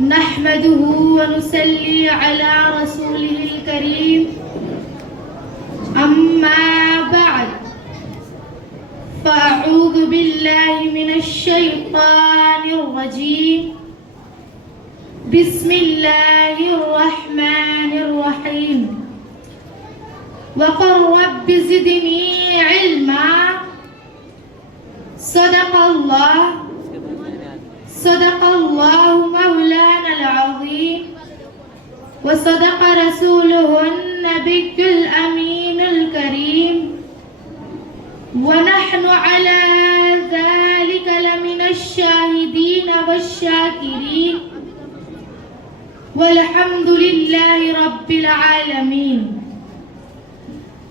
نحمده ونصلي على رسوله الكريم أما بعد فأعوذ بالله من الشيطان الرجيم بسم الله الرحمن الرحيم وقل رب زدني علما صدق الله مولانا العظيم وصدق رسوله النبي الأمين الكريم ونحن على ذلك لمن الشاهدين والشاكرين والحمد لله رب العالمین۔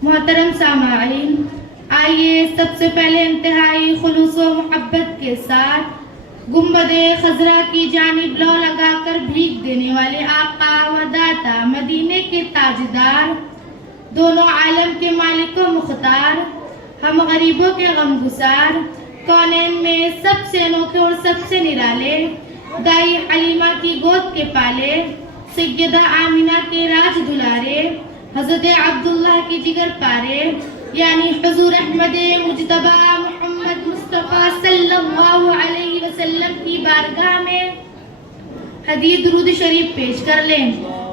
محترم سامعین، آئیے سب سے پہلے انتہائی خلوص و محبت کے ساتھ گنبد خضرا کی جانب لو لگا کر بھیگ دینے والے آقا و داتا، مدینے کے تاجدار، دونوں عالم کے مالک و مختار، ہم غریبوں کے غم گسار، کونین میں سب سے انوکھے اور سب سے نرالے، دائی حلیمہ کی گود کے پالے، سیدہ آمینہ کے راج دلارے، حضرت عبداللہ کی جگر پارے، یعنی حضور احمد مجتبی محمد مصطفیٰ صلی اللہ علیہ وسلم کی بارگاہ میں حدیث درود شریف پیش کر لیں۔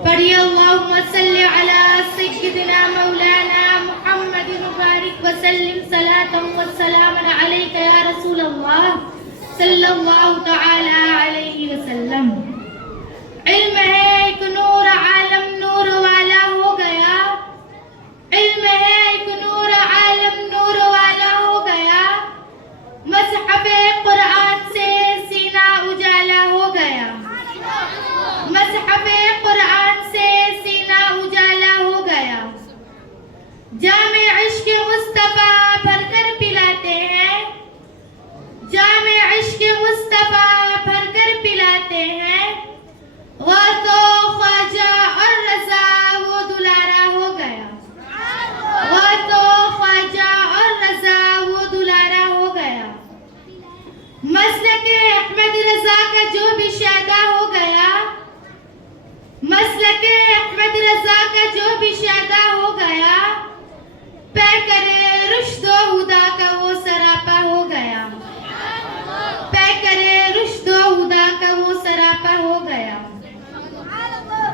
پڑھیے اللہم صلی علی سیدنا مولانا محمد مبارک وسلم صلاۃ و سلام علیک یا رسول اللہ صلی اللہ تعالی علیہ وسلم۔ علم ہے ایک نور، عالم نور والا ہو گیا، علم ہے ایک نور، عالم نور والا ہو گیا، مصحف قرآن سے سینہ اجالا ہو گیا، مصحف قرآن سے سینہ اجالا ہو گیا، جام عشق مصطفیٰ بھر کر پلاتے ہیں، جام عشق مصطفیٰ بھر کر پلاتے ہیں، غوث و خواجہ اور رضا وہ دلارا ہو گیا، غوث و خواجہ اور رضا وہ دلارا ہو گیا، مسلک احمد رضا کا جو بھی شیدا ہو گیا، مسلک احمد رضا کا جو بھی شیدا ہو گیا، پیکر رشد و ہدا کا وہ سراپا ہو گیا، پیکر رشد و ہدا کا وہ سراپا ہو گیا۔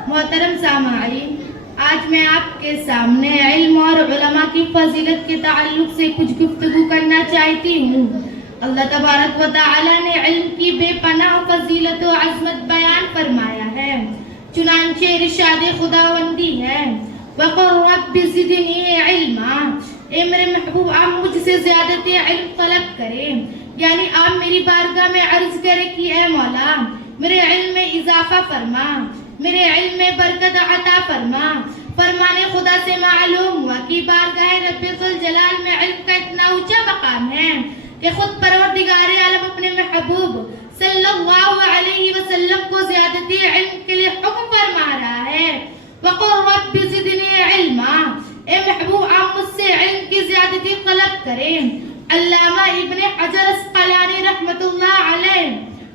محترم سامعین، آج میں آپ کے سامنے علم اور علماء کی فضیلت کے تعلق سے کچھ گفتگو کرنا چاہتی ہوں۔ اللہ تبارک و تعالی نے علم کی بے پناہ فضیلت و عظمت بیان فرمایا ہے، چنانچہ ارشاد خداوندی ہے وَقُلْ رَبِّ زِدْنِي عِلْمًا، اے میرے محبوب آپ مجھ سے زیادتی علم طلب کریں، یعنی آپ میری بارگاہ میں عرض کریں کہ اے مولا میرے علم میں اضافہ فرما، میرے علم میں برکت عطا فرما۔ فرمان خدا سے معلوم ہوا کہ بارگاہ رب ذوالجلال میں علم کا اتنا اونچا مقام ہے کہ خود پروردگار عالم اپنے محبوب صلی اللہ علیہ وسلم کو زیادتی علم کے لیے حکم فرما رہا ہے۔ وَقُلْ رَبِّ زِدْنِي عِلْمًا، اے محبوب آپ مجھ سے علم کی زیادتی طلب کریں۔ علامہ ابن حجر اسقلانی رحمت اللہ علیہ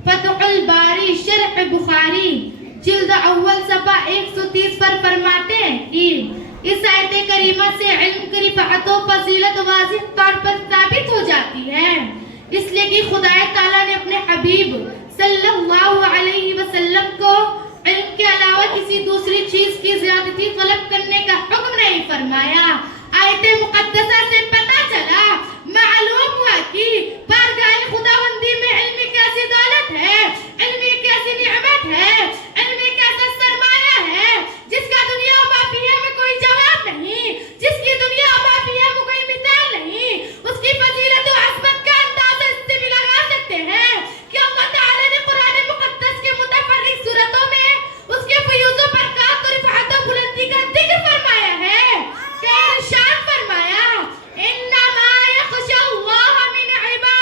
فتح الباری شرح بخاری جلد اول صفحہ 130 پر فرماتے ہیں کہ اس آیت کریمہ سے علم کی رفعت و فضیلت واضح طور پر ثابت ہو جاتی ہے، اس لیے کہ خدا تعالیٰ نے اپنے حبیب صلی اللہ علیہ وسلم کو علم کے علاوہ کسی دوسری چیز کی زیادتی طلب کرنے کا حکم نہیں فرمایا۔ آیت مقدسہ سے پتہ چلا، معلوم ہوا کہ بارگاہ خداوندی میں علم کیسی دولت ہے، علم کیسی نعمت ہے، علم کیسا سرمایہ ہے جس کا دنیا و مافیہ میں کوئی جواب نہیں، جس کی دنیا و مافیہ میں کوئی مثال نہیں، اس کی فضیلت و عظمت کا اندازہ اس سے بھی لگا سکتے ہیں کہ اللہ تعالی نے قرآن مقدس کے متفرق صورتوں میں اس کے فیوز و برکات اور رفعت و بلندی کا ذکر فرمایا ہے کہ ارشاد فرمایا انما یخشى اللہ من عباده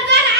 1000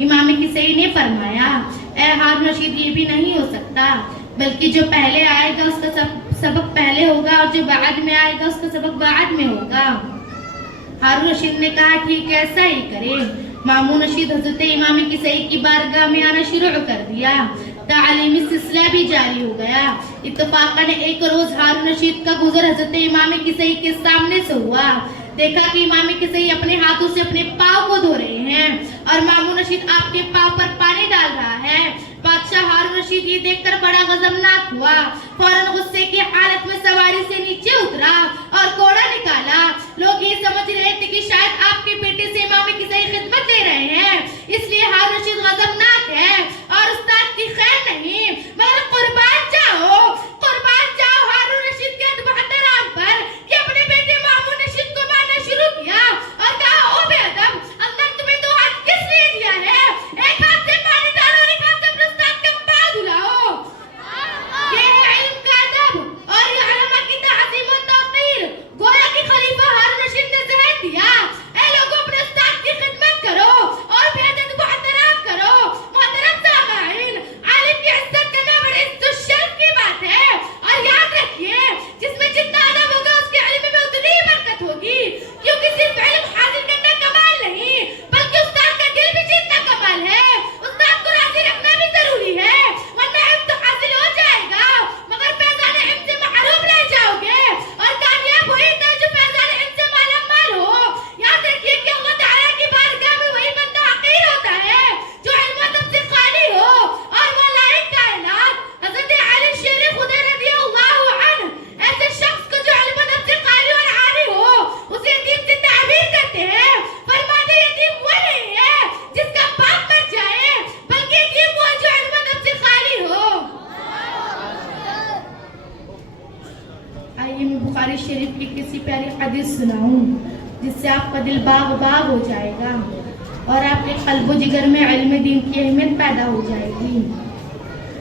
امام کسی نے فرمایا اے ہارون رشید یہ بھی نہیں ہو سکتا بلکہ جو پہلے آئے گا اس کا سبق پہلے ہوگا اور جو بعد میں آئے گا اس کا سبق بعد میں ہوگا۔ ہارون رشید نے کہا ٹھیک ہے ایسا ہی کرے۔ مامون رشید حضرت امام کسی کی بارگاہ میں آنا شروع کر دیا، تعلیمی سلسلہ بھی جاری ہو گیا۔ اتفاقاً ایک روز ہارون رشید کا گزر حضرت امام کسی کے سامنے سے ہوا، دیکھا کہ امام کسی اپنے ہاتھوں سے اپنے پاؤں کو دھو رہے ہیں اور مامون رشید آپ کے پاؤں پر پانی ڈال رہا ہے۔ بادشاہ ہارون رشید یہ دیکھ کر بڑا غضبناک ہوا، فوراً غصے کی حالت میں سواری سے نیچے اترا اور کوڑا نکالا۔ لوگ یہ سمجھ رہے تھے کہ شاید آپ کے بیٹے سے امام کسی خدمت لے رہے ہیں، اس لیے ہارون رشید غضبناک ہے اور استاد کی خیر نہیں، مگر قربان جاؤ ہارون رشید کے ادب احترام پر کہ اپنے بیٹے مامون رشید کو مارنا شروع کیا اور کہا او بے ادب، اللہ نے تمہیں 2 ہاتھ کس لیے دیا ہے؟ ایک ہاتھ سے پانی ڈالو اور ایک ہاتھ سے اپنے استاد کا پاؤں دھلاؤ۔ یہ ہے علم کا ادب اور یہ علماء کی تعظیم و توقیر۔ گویا کہ خلیفہ ہارون رشید نے ذہن دیا اے لوگوں اپنے استاد کی خدمت کرو اور بے ادب و احترام کرو۔ محترم سامعین، عالم کی عزت کرنا بڑے عزت و شرف کی بات ہے اور یاد رکھیے جس میں جتنا ادب ہوگا اس کے علم میں اتنی ہی برکت ہوگی، کیونکہ صرف علم حاصل کرنا کمال نہیں بلکہ استاد کا دل بھی جیتنا کمال ہے۔ استاد کو راضی رکھنا بھی ضروری ہے ورنہ علم تو حاصل ہو جائے گا مگر فیضان علم سے محروم رہ جاؤ گے اور کامیاب وہی ہوتا ہے جو فیضان علم سے مالا مال ہو۔ یاد رکھیے کہ اللہ تعالیٰ کی بارگاہ میں وہی بندہ حقیر ہوتا ہے جو علم و ادب سے خالی ہو اور مولا کائنات حضرت علی شیر خدا رضی اللہ عنہ ایسے شخص کو جو علم و ادب سے خالی اور عاری ہو اسے یتیم سے تعبیر کرتے ہیں، فرماتے یتیم وہ نہیں ہے جس کا باپ مر جائے بلکہ یتیم وہ جو علم و ادب سے خالی ہو۔ آئیے میں بخاری شریف کی کسی پیاری حدیث سناؤں جس سے آپ کا دل باغ باغ ہو جائے گا اور آپ کے قلب و جگر میں علم دین کی اہمیت پیدا ہو جائے گی۔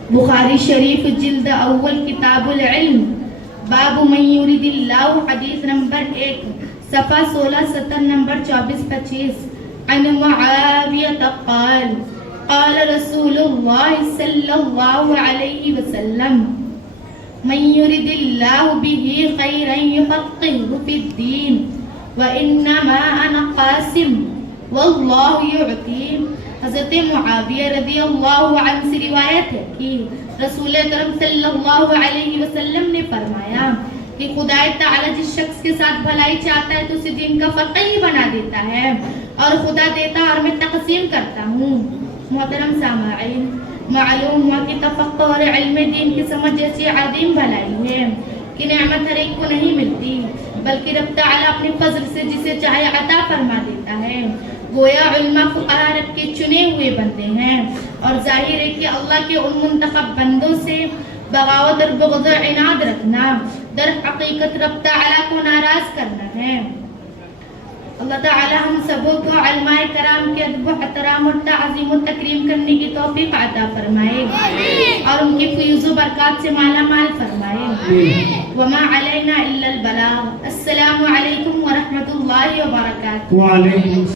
بخاری شریف جلد اول کتاب العلم باب من یرید اللہ، حدیث نمبر 1 صفحہ 16 17 نمبر 24 25 عن معاویہ قال قال رسول اللہ صلی اللہ علیہ وسلم من یرید اللہ بہ خیرا یفقہہ فی الدین وانما انا قاسم واللہ یعطی۔ حضرت معاویہ رضی اللہ عنہ سے روایت ہے کہ رسول اکرم صلی اللہ علیہ وسلم نے فرمایا کہ خدا تعالی جس شخص کے ساتھ بھلائی چاہتا ہے تو اسے دین کا فقیہ بنا دیتا ہے اور خدا دیتا اور میں تقسیم کرتا ہوں۔ محترم سامعین، معلوم ہوا کہ تفقہ اور علم دین کی سمجھ جیسی عظیم بھلائی ہے کہ نعمت ہر ایک کو نہیں ملتی بلکہ رب تعالی اپنے فضل سے جسے چاہے عطا فرما دیتا ہے۔ گویا علماء فقراء رب کے چنے ہوئے بندے ہیں اور ظاہر ہے کہ اللہ کے ان منتخب بندوں سے بغاوت اور بغض و عناد رکھنا در حقیقت رب تعالی کو ناراض کرنا ہے۔ اللہ تعالی ہم سبوں کو علماء کرام کے ادب و احترام اور تعظیم و تکریم کرنے کی توفیق عطا فرمائے اور ان کی فیض و برکات سے مالا مال فرمائے۔ وما علینا الا البلاغ۔ السلام علیکم ورحمۃ اللہ وبرکاتہ۔